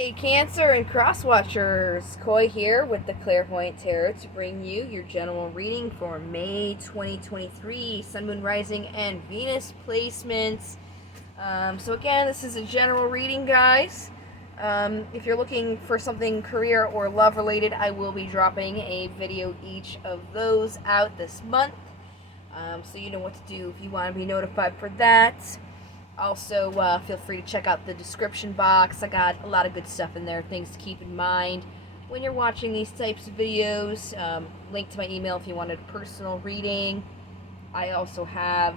Hey Cancer and Cross Watchers, Koi here with the Clairvoyant Tarot to bring you your general reading for May 2023, Sun, Moon, Rising, and Venus placements. So again, this is a general reading, guys. If you're looking for something career or love related, I will be dropping a video each of those out this month. So you know what to do if you want to be notified for that. Also, feel free to check out the description box. I got a lot of good stuff in there, things to keep in mind when you're watching these types of videos. Link to my email if you wanted a personal reading. I also have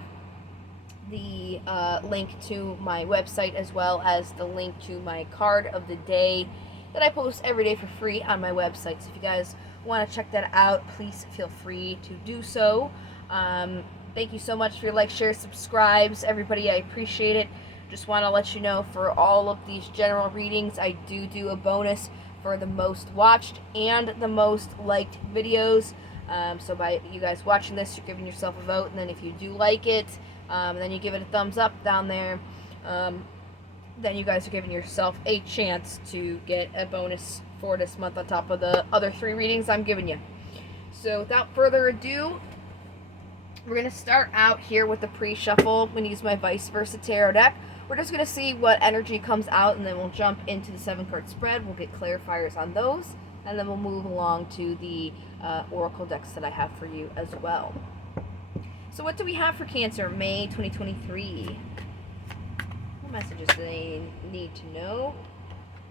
the link to my website as well as the link to my card of the day that I post every day for free on my website. So if you guys want to check that out, please feel free to do so. Thank you so much for your likes, shares, subscribes, everybody. I appreciate it. Just want to let you know, for all of these general readings, I do a bonus for the most watched and the most liked videos. So by you guys watching this, you're giving yourself a vote, and then if you do like it, then you give it a thumbs up down there. Then you guys are giving yourself a chance to get a bonus for this month on top of the other 3 readings I'm giving you. So without further ado, we're going to start out here with the pre-shuffle. I'm going to use my Vice Versa Tarot deck. We're just going to see what energy comes out, and then we'll jump into the 7-card spread. We'll get clarifiers on those, and then we'll move along to the Oracle decks that I have for you as well. So what do we have for Cancer, May 2023? What messages do they need to know?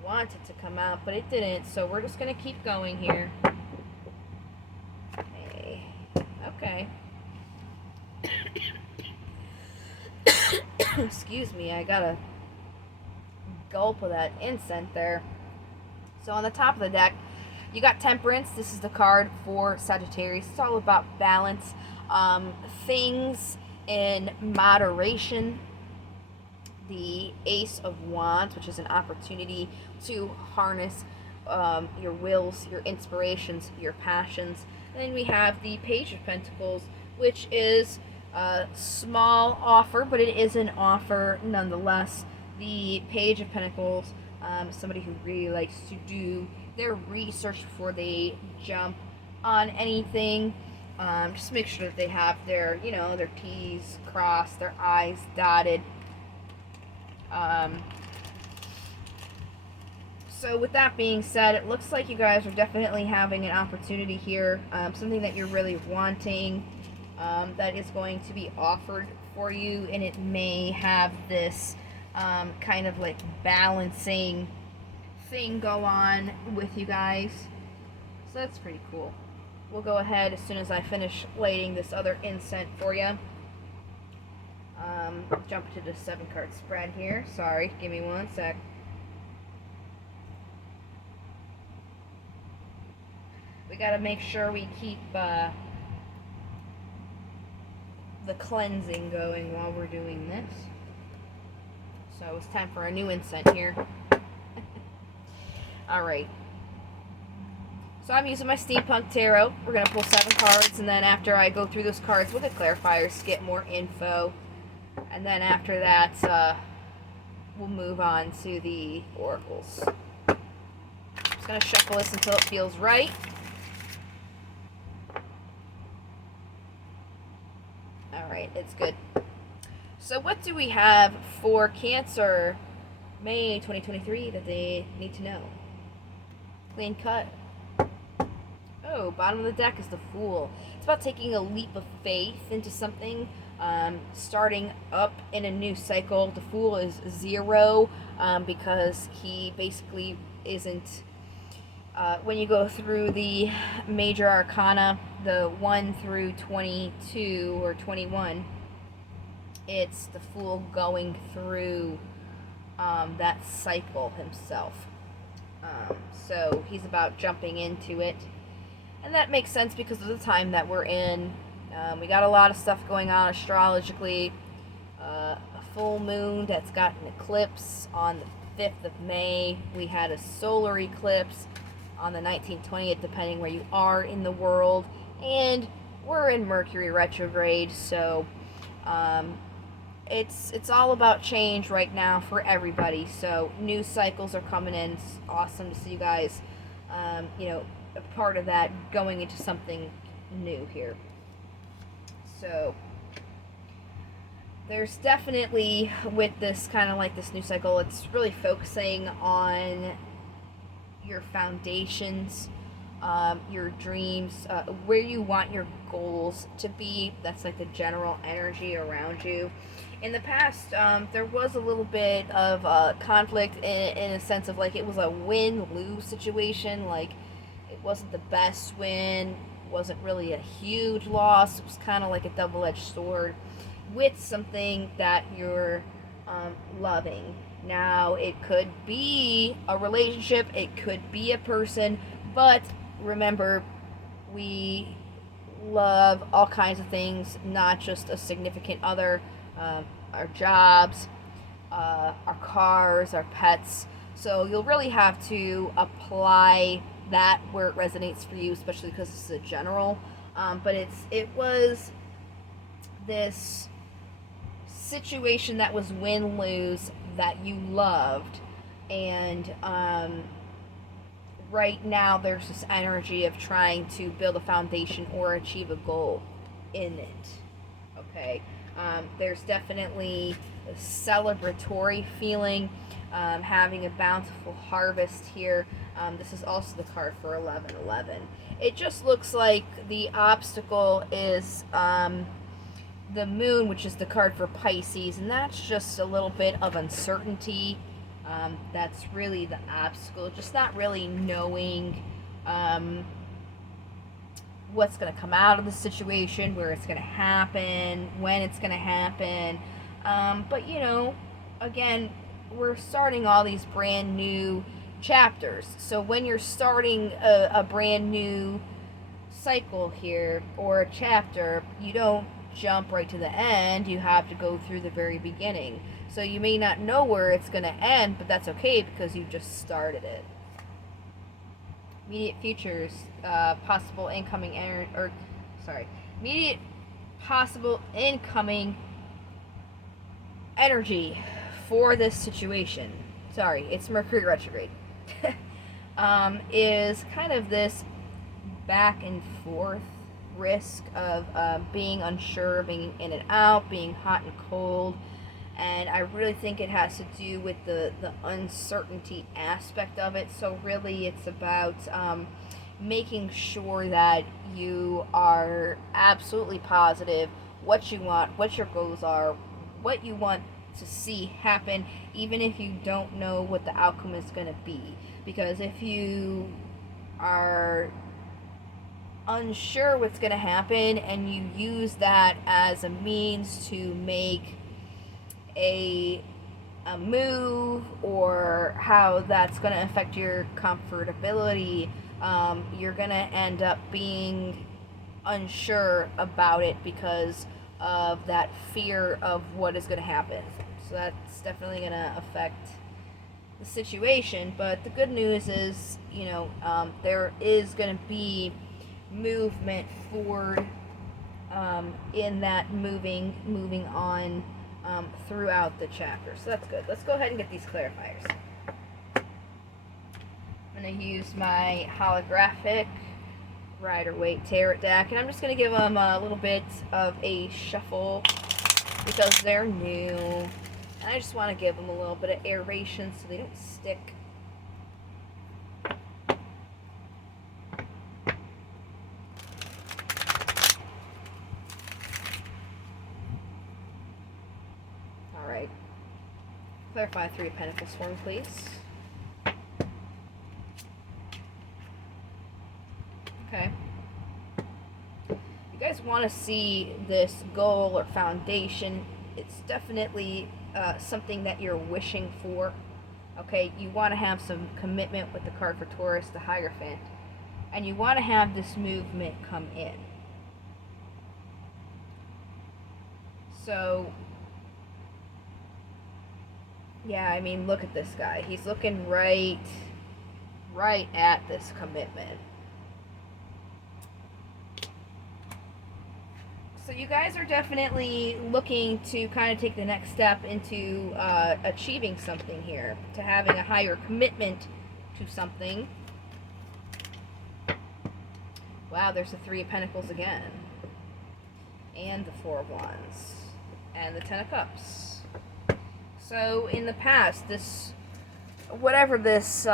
Wanted to come out, but it didn't, so we're just going to keep going here. Okay. Excuse me, I got a gulp of that incense there. So on the top of the deck, you got Temperance. This is the card for Sagittarius. It's all about balance, things in moderation. The Ace of Wands, which is an opportunity to harness your wills, your inspirations, your passions. And then we have the Page of Pentacles, which is a small offer, but it is an offer nonetheless. The Page of Pentacles, somebody who really likes to do their research before they jump on anything. Just make sure that they have their, their T's crossed, their I's dotted. So with that being said, it looks like you guys are definitely having an opportunity here, something that you're really wanting, that is going to be offered for you, and it may have this kind of like balancing thing go on with you guys. So that's pretty cool. We'll go ahead as soon as I finish lighting this other incense for you. Jump to the 7-card spread here. Sorry, give me one sec. We gotta make sure we keep the cleansing going while we're doing this. So it's time for a new incense here. Alright. So I'm using my Steampunk Tarot. We're going to pull 7 cards, and then after I go through those cards with the clarifiers to get more info. And then after that, we'll move on to the oracles. Just going to shuffle this until it feels right. Alright, it's good. So what do we have for Cancer, May 2023, that they need to know? Clean cut. Oh, bottom of the deck is the Fool. It's about taking a leap of faith into something, starting up in a new cycle. The Fool is 0, because he basically isn't, when you go through the major arcana, the 1 through 22 or 21, it's the Fool going through that cycle himself. So he's about jumping into it. And that makes sense because of the time that we're in. We got a lot of stuff going on astrologically. A full moon that's got an eclipse on the 5th of May. We had a solar eclipse on the 19th, 20th, depending where you are in the world. And we're in Mercury retrograde, so it's all about change right now for everybody. So new cycles are coming in. It's awesome to see you guys, a part of that, going into something new here. So there's definitely, with this kind of like this new cycle, it's really focusing on your foundations, your dreams, where you want your goals to be. That's like the general energy around you. In the past, there was a little bit of conflict in a sense of like it was a win-lose situation. Like it wasn't the best win, wasn't really a huge loss. It was kind of like a double-edged sword with something that you're loving. Now, it could be a relationship, it could be a person, but remember, we love all kinds of things, not just a significant other, our jobs, our cars, our pets. So you'll really have to apply that where it resonates for you, especially because it's a general. But it was this situation that was win-lose that you loved, and right now there's this energy of trying to build a foundation or achieve a goal in it. Okay, there's definitely a celebratory feeling, having a bountiful harvest here. This is also the card for 1111. It just looks like the obstacle is the moon, which is the card for Pisces, and that's just a little bit of uncertainty. That's really the obstacle, just not really knowing what's going to come out of the situation, where it's going to happen, when it's going to happen. But again, we're starting all these brand new chapters. So when you're starting a brand new cycle here, or a chapter, you don't jump right to the end. You have to go through the very beginning. So you may not know where it's going to end, but that's okay because you just started it. Immediate futures, possible incoming immediate possible incoming energy for this situation. Sorry, it's Mercury retrograde. Is kind of this back and forth risk of being unsure, being in and out, being hot and cold. And I really think it has to do with the uncertainty aspect of it. So really it's about making sure that you are absolutely positive what you want, what your goals are, what you want to see happen, even if you don't know what the outcome is going to be. Because if you are unsure what's going to happen and you use that as a means to make a move, or how that's going to affect your comfortability, you're going to end up being unsure about it because of that fear of what is going to happen. So that's definitely going to affect the situation. But the good news is, there is going to be movement forward in that moving on throughout the chapter. So that's good. Let's go ahead and get these clarifiers. I'm going to use my holographic Rider-Waite Tarot deck, and I'm just going to give them a little bit of a shuffle because they're new, and I just want to give them a little bit of aeration so they don't stick. Alright. Clarify Three of Pentacles for me, please. Okay. You guys want to see this goal or foundation. It's definitely something that you're wishing for. Okay, you want to have some commitment with the card for Taurus, the Hierophant. And you want to have this movement come in. So, yeah, I mean, look at this guy. He's looking right at this commitment. So you guys are definitely looking to kind of take the next step into achieving something here, to having a higher commitment to something. Wow, there's the Three of Pentacles again. And the Four of Wands. And the Ten of Cups. So in the past, this, whatever this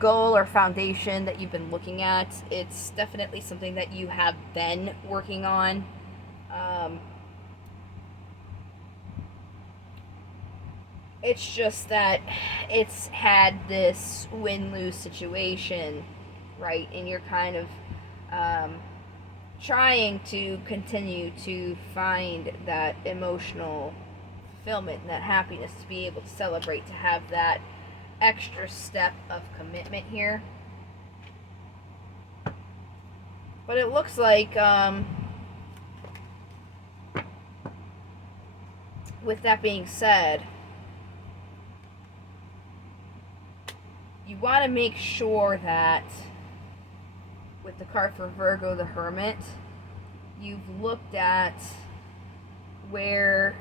goal or foundation that you've been looking at, it's definitely something that you have been working on. It's just that it's had this win-lose situation, right? And you're kind of trying to continue to find that emotional fulfillment and that happiness, to be able to celebrate, to have that extra step of commitment here. But it looks like, with that being said, you want to make sure that with the card for Virgo, the Hermit, you've looked at where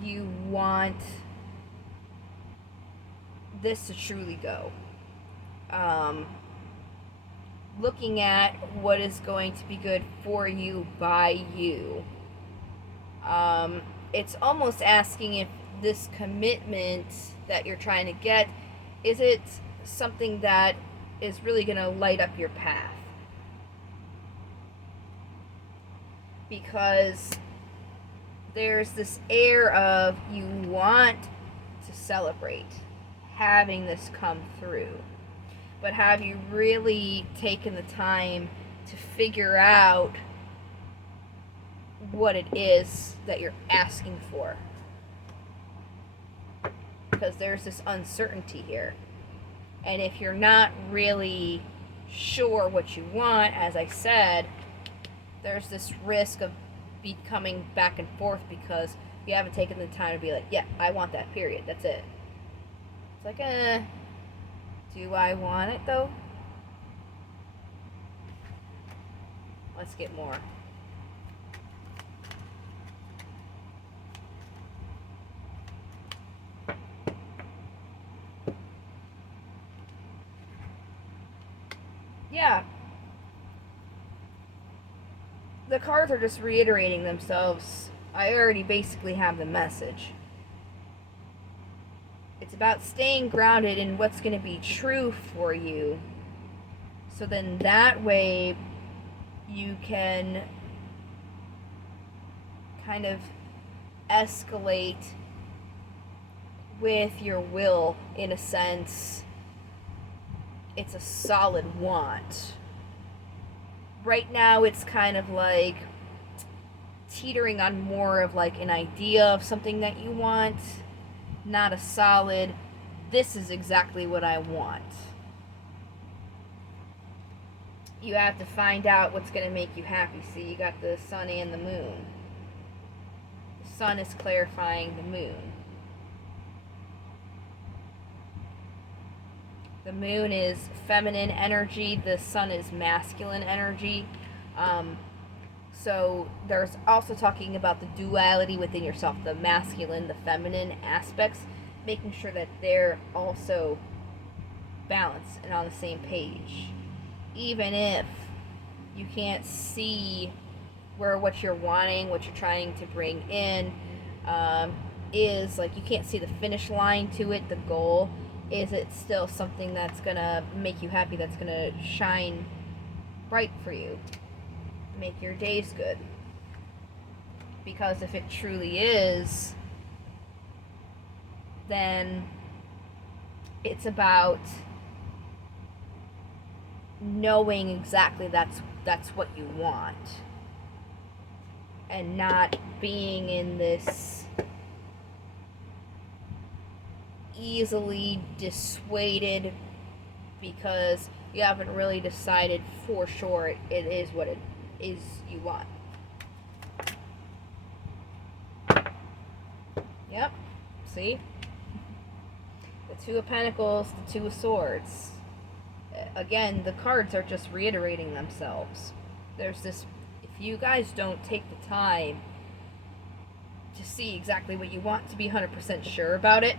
you want this to truly go. Looking at what is going to be good for you by you. It's almost asking if this commitment that you're trying to get, is it something that is really going to light up your path? Because there's this air of you want to celebrate having this come through, but have you really taken the time to figure out what it is that you're asking for? Because there's this uncertainty here, and if you're not really sure what you want, as I said, there's this risk of becoming back and forth because you haven't taken the time to be like, yeah, I want that, period, that's it. It's like, do I want it though? Let's get more. Yeah. The cards are just reiterating themselves. I already basically have the message. It's about staying grounded in what's going to be true for you. So then that way you can kind of escalate with your will, in a sense. It's a solid want. Right now it's kind of like teetering on more of like an idea of something that you want, not a solid, this is exactly what I want. You have to find out what's going to make you happy. See, you got the sun and the moon. The sun is clarifying the moon. The moon is feminine energy. The sun is masculine energy. So there's also talking about the duality within yourself, the masculine, the feminine aspects, making sure that they're also balanced and on the same page. Even if you can't see where what you're wanting, what you're trying to bring in, is like you can't see the finish line to it, the goal. Is it still something that's gonna make you happy, that's gonna shine bright for you, make your days good? Because if it truly is, then it's about knowing exactly that's what you want, and not being in this easily dissuaded because you haven't really decided for sure it is what it is you want. Yep, see? The Two of Pentacles, the Two of Swords. Again, the cards are just reiterating themselves. There's this, if you guys don't take the time to see exactly what you want, to be 100% sure about it,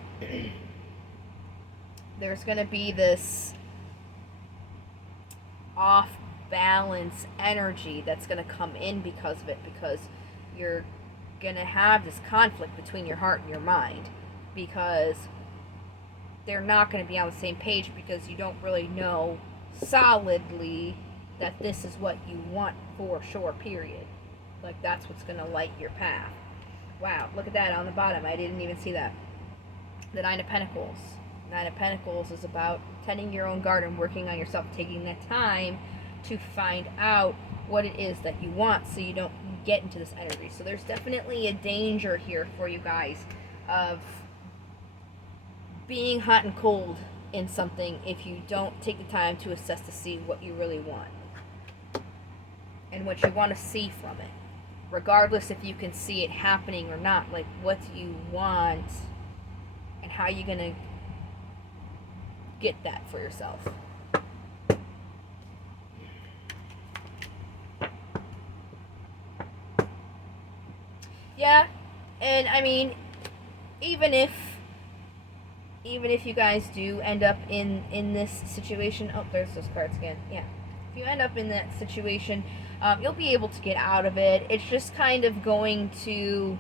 there's going to be this off balance energy that's going to come in because of it, because you're going to have this conflict between your heart and your mind, because they're not going to be on the same page, because you don't really know solidly that this is what you want for sure, period. Like, that's what's going to light your path. Wow, look at that on the bottom. I didn't even see that. The Nine of Pentacles. Nine of Pentacles is about tending your own garden, working on yourself, taking that time to find out what it is that you want so you don't get into this energy. So there's definitely a danger here for you guys of being hot and cold in something if you don't take the time to assess to see what you really want and what you want to see from it, regardless if you can see it happening or not. Like, what do you want and how are you gonna get that for yourself? Yeah, and I mean, even if you guys do end up in this situation, oh, there's those cards again. Yeah, if you end up in that situation, you'll be able to get out of it. It's just kind of going to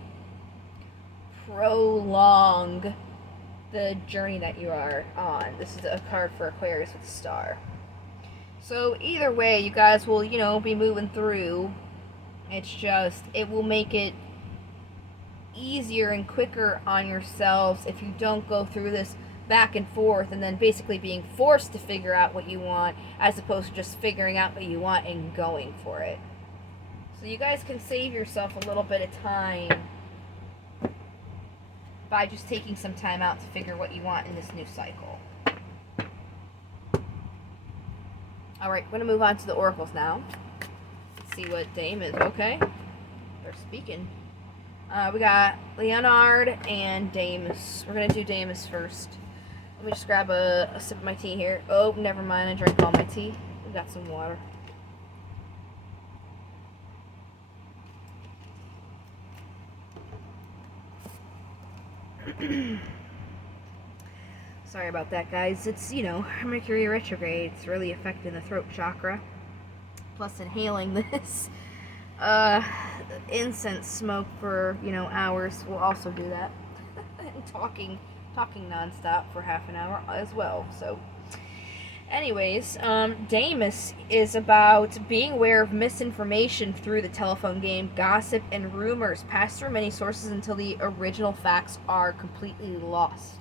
prolong the journey that you are on. This is a card for Aquarius with a star. So either way, you guys will, be moving through. It's just, it will make it easier and quicker on yourselves if you don't go through this back and forth and then basically being forced to figure out what you want, as opposed to just figuring out what you want and going for it. So you guys can save yourself a little bit of time by just taking some time out to figure what you want in this new cycle. Alright, we're going to move on to the oracles now. Let's see what Dame is. Okay, they're speaking. We got Leonard and Damus. We're going to do Damus first. Let me just grab a sip of my tea here. Oh, never mind, I drank all my tea. We got some water. Sorry about that, guys. It's, Mercury retrograde. It's really affecting the throat chakra. Plus, inhaling this incense smoke for, hours will also do that. And talking nonstop for half an hour as well. So, anyways, Damus is about being aware of misinformation through the telephone game, gossip, and rumors passed through many sources until the original facts are completely lost.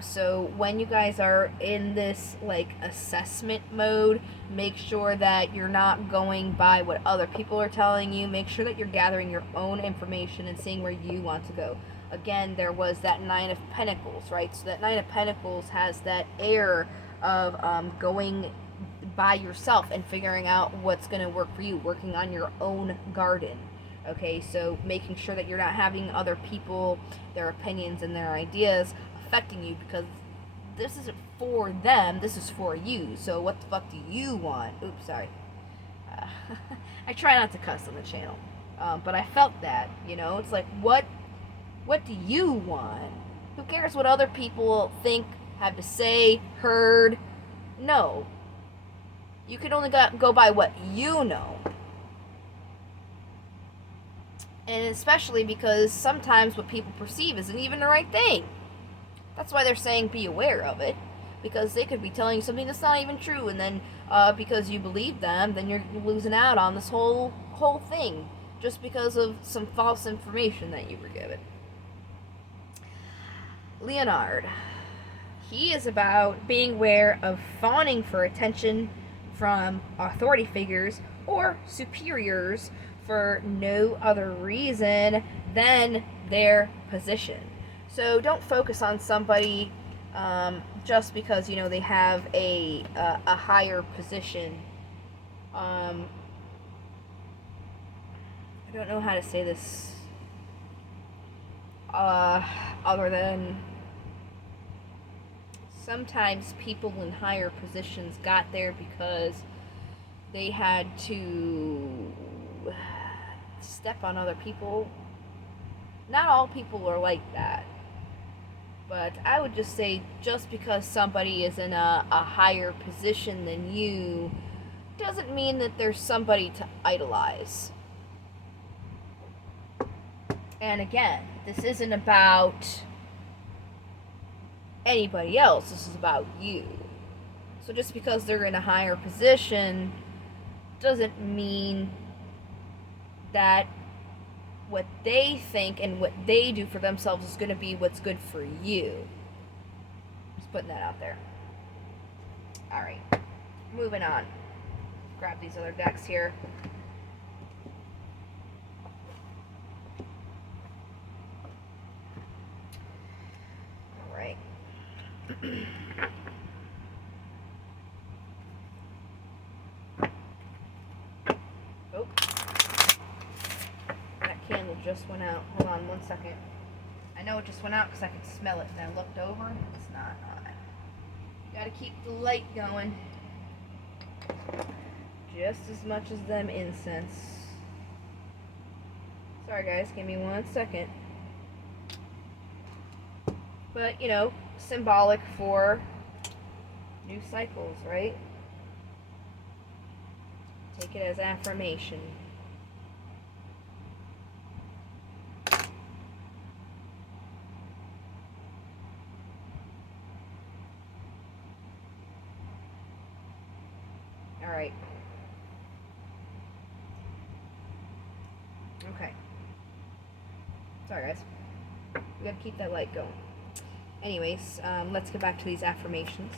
So when you guys are in this, assessment mode, make sure that you're not going by what other people are telling you. Make sure that you're gathering your own information and seeing where you want to go. Again, there was that Nine of Pentacles, right? So that Nine of Pentacles has that air of going by yourself and figuring out what's going to work for you, working on your own garden. Okay, so making sure that you're not having other people, their opinions and their ideas affecting you, because this isn't for them, this is for you. So what the fuck do you want? Oops, sorry. I try not to cuss on the channel, but I felt that, it's like, what do you want? Who cares what other people think, have to say, heard? No. You can only go by what you know. And especially because sometimes what people perceive isn't even the right thing. That's why they're saying be aware of it. Because they could be telling you something that's not even true. And then because you believe them, then you're losing out on this whole thing. Just because of some false information that you were given. Leonard. He is about being aware of fawning for attention from authority figures or superiors for no other reason than their position. So don't focus on somebody just because, they have a higher position. I don't know how to say this other than sometimes people in higher positions got there because they had to step on other people Not all people are like that. But I would just say, just because somebody is in a higher position than you doesn't mean that there's somebody to idolize. And again, this isn't about anybody else, this is about you. So just because they're in a higher position doesn't mean that what they think and what they do for themselves is going to be what's good for you. Just putting that out there. Alright, moving on. Grab these other decks here. Alright. Oh. That candle just went out. Hold on one second. I know it just went out because I could smell it. And I looked over. It's not on. You gotta keep the light going. Just as much as them incense. Sorry guys, give me 1 second. But, you know, symbolic for new cycles, right? Take it as affirmation. Alright. Okay. Sorry guys. We gotta keep that light going. Anyways, let's get back to these affirmations.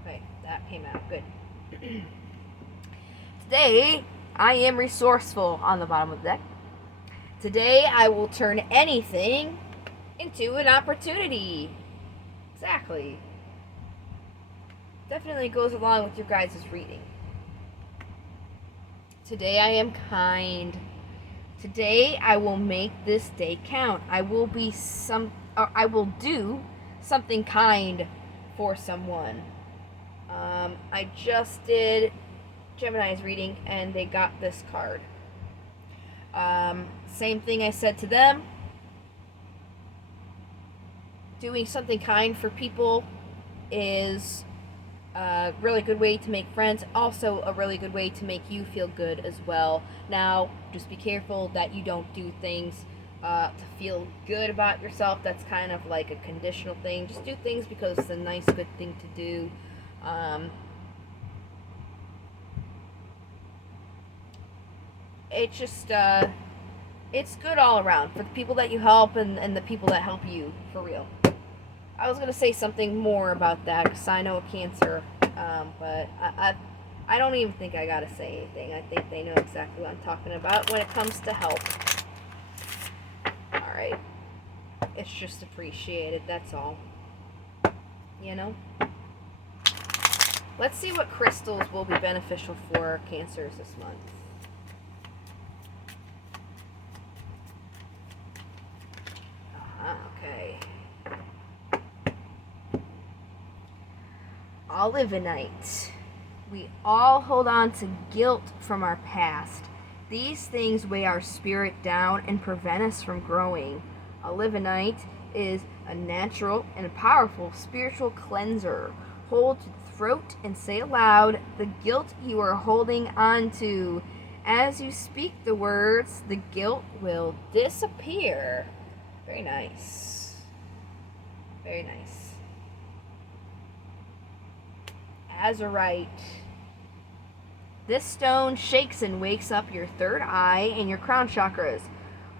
Okay, that came out good. Today, I am resourceful on the bottom of the deck. Today, I will turn anything into an opportunity. Exactly. Definitely goes along with your guys' reading. Today, I am kind. Today, I will make this day count. I will do something kind for someone. I just did Gemini's reading and they got this card. Same thing I said to them. Doing something kind for people is a really good way to make friends. Also a really good way to make you feel good as well. Now, just be careful that you don't do things to feel good about yourself. That's kind of like a conditional thing. Just do things because it's a nice, good thing to do. It's just, it's good all around for the people that you help and the people that help you, for real. I was going to say something more about that because I know a Cancer, but I don't even think I got to say anything. I think they know exactly what I'm talking about when it comes to help. Alright. It's just appreciated, that's all. You know? Let's see what crystals will be beneficial for Cancers this month. Okay. Olivenite. We all hold on to guilt from our past. These things weigh our spirit down and prevent us from growing. Olivenite is a natural and powerful spiritual cleanser. Hold to the throat and say aloud the guilt you are holding on to. As you speak the words, the guilt will disappear. Very nice. Very nice. Azurite. This stone shakes and wakes up your third eye and your crown chakras.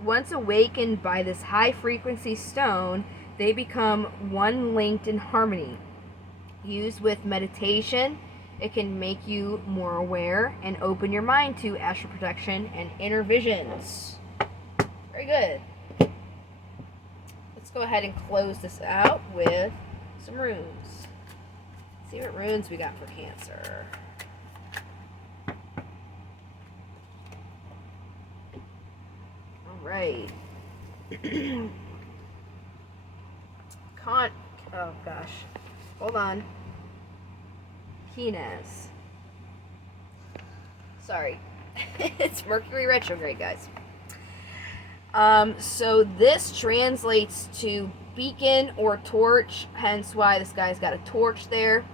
Once awakened by this high-frequency stone, they become one linked in harmony. Used with meditation, it can make you more aware and open your mind to astral protection and inner visions. Very good. Let's go ahead and close this out with some runes. Let's see what runes we got for Cancer. Right. Oh gosh. Hold on. Keenaz. Sorry. It's Mercury retrograde, guys. So this translates to beacon or torch, hence why this guy's got a torch there.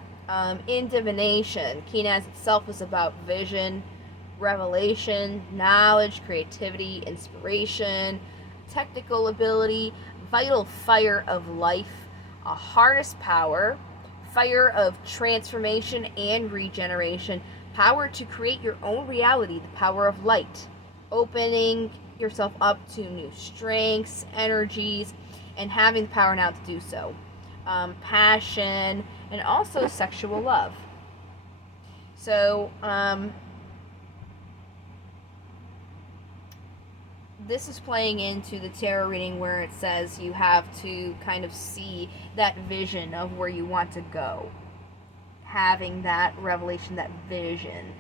In divination, Keenaz itself is about vision, revelation, knowledge, creativity, inspiration, technical ability, vital fire of life, a harness power, fire of transformation and regeneration, power to create your own reality, the power of light, opening yourself up to new strengths, energies, and having the power now to do so. Passion, and also sexual love. So, this is playing into the tarot reading where it says you have to kind of see that vision of where you want to go. Having that revelation, that vision,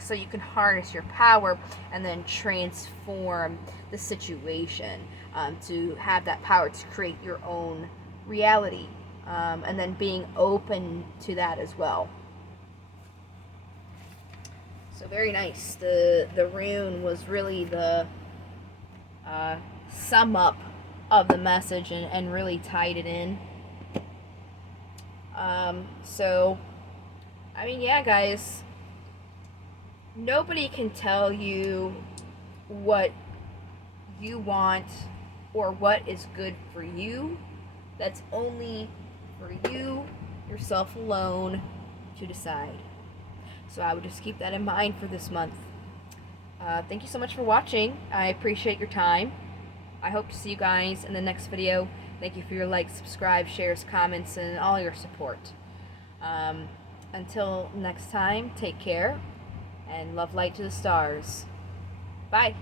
so you can harness your power and then transform the situation, to have that power to create your own reality, and then being open to that as well. So very nice. The rune was really the sum up of the message and really tied it in. So, I mean, yeah, guys, nobody can tell you what you want or what is good for you. That's only for you, yourself alone, to decide. So I would just keep that in mind for this month. Thank you so much for watching. I appreciate your time. I hope to see you guys in the next video. Thank you for your likes, subscribe, shares, comments, and all your support. Until next time, take care, and love light to the stars. Bye.